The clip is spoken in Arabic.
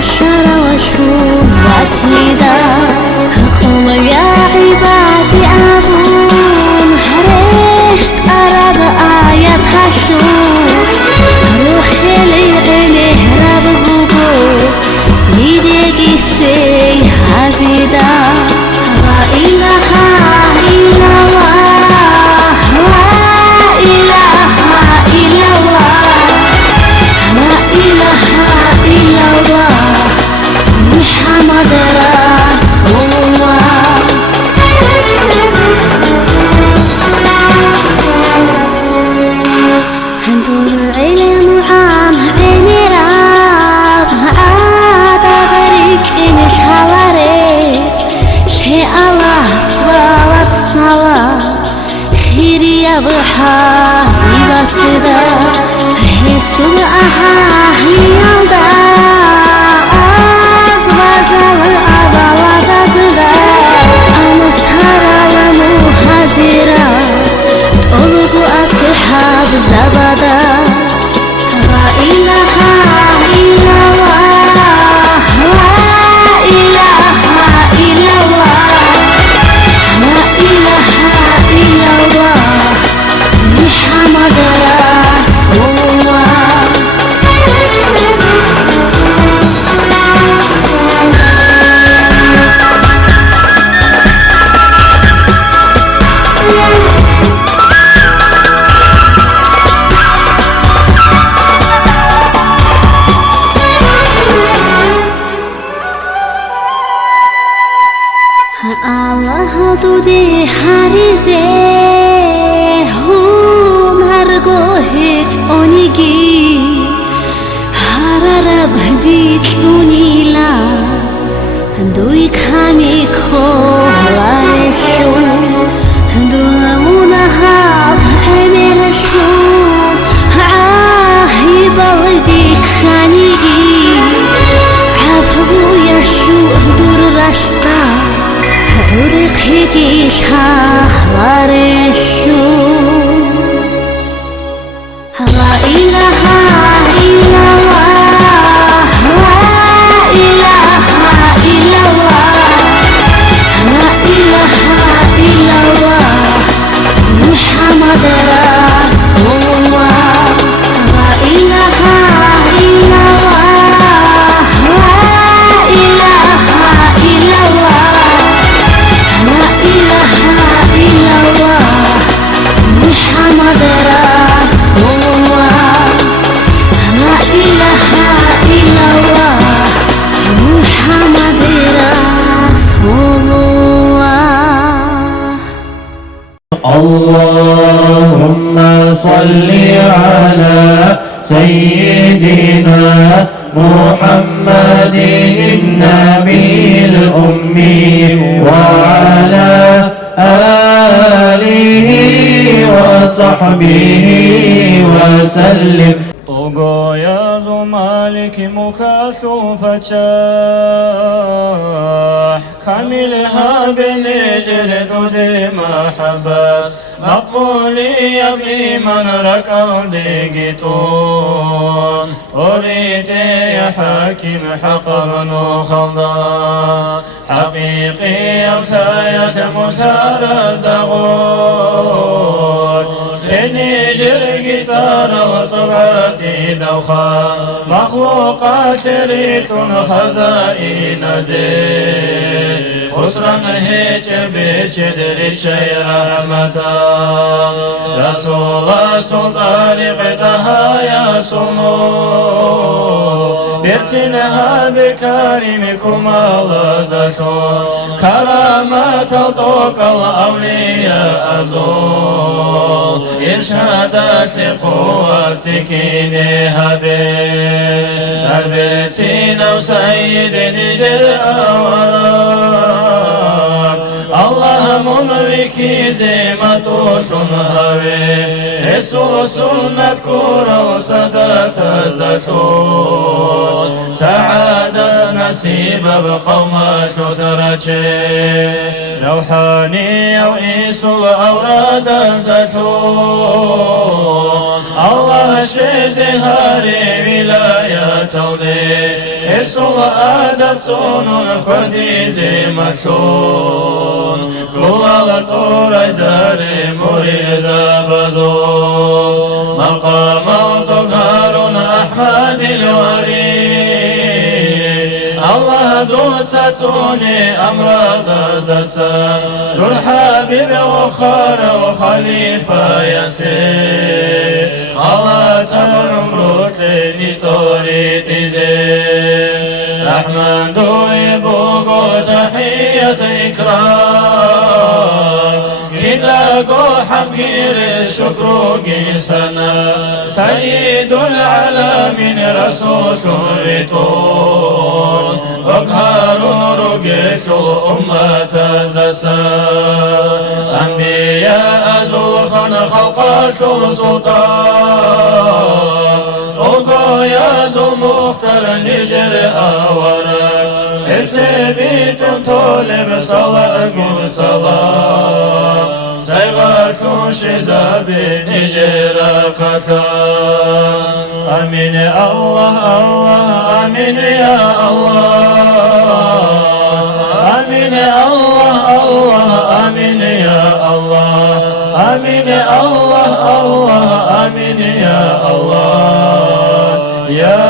شر وشون وعتيدا قوم يا عبادي أبون هرشت أرب آيات حشوش روحي لي هرب بوبو ميديك الشي عبيدا لا إله إلا الله لا إله إلا الله لا إله إلا الله محمد رسول الله هندور العلم عن عيني راب عاد غريك إنش هواري شيء الله صلاة الصلاة خير يا بحبي بصدا رسول أهلي يلدا أزواج الأبلا تزدا أنا سهرة ومهاجرة طلق أصحاب زبدا لا إله إلا الله لا إله إلا الله لا إله إلا الله محمد رسول الله Allah tudi harize hun hargo hech onigi harara bdi tunila doi khami khovareshu duna ha emerashu ahi baldi khanigi afu yashu dur rashta ورقتي شهر الشوم لا إله إلا الله لا إله إلا الله لا إله إلا الله محمد رسول الله لا إله إلا الله لا إله إلا الله لا إله إلا الله محمد رسول الله لا إله إلا الله محمد رسول الله اللهم صل على سيدنا محمد النبي الأمي وعلى آله وصحبه وسلم Ogoja zo maliki mukasu fatah Kamil habine jere de mahabbat Maqbuli yab iman rakal de giton Orite ya hakim haqabnu khalda حقيقي يمشايا مسارز دغور خني جرقي صار وصبعتي دوخا مخلوقا شريك خزائن زي خسرا هيك بيك دري شي رحمتا رسول طارق طه يا سمو بيتنها بكريمكم الله دشون كرامات طوق الأولياء أزول إرشاد قوة سكينها بيتنا وسيد نجر أورام الله منوكي زي ما توشن هوي اسو سنة كورا صدات ازدشون سعادة نصيب بقوم شترتشي روحاني او ايسو الاوراد ازدشون الله شي زهاري ولايات تلدي إسول آدم تونون خديزي مشون كل طور زاري مريد زابزون مقام تظهر أحمد الوريد الله دون ستوني أمراض دسا دون حبيب وخار وخليفة يسير صلاة العمر نشتوري تزير رحمن دوي بوغو تحية إكرام كداكو حمير الشكر سنة سيد العالمين رسول شويتون وقهار رقش الأمة تزدسا أنبياء ذو خلق شو سلطان توقو يا ذو المختار نجر أورا استبيت طولب صلاة صلاة سيغاشو شزابي نجر قشا آمين الله الله آمين يا الله آمين الله الله آمين يا الله آمين الله الله آمين يا الله يا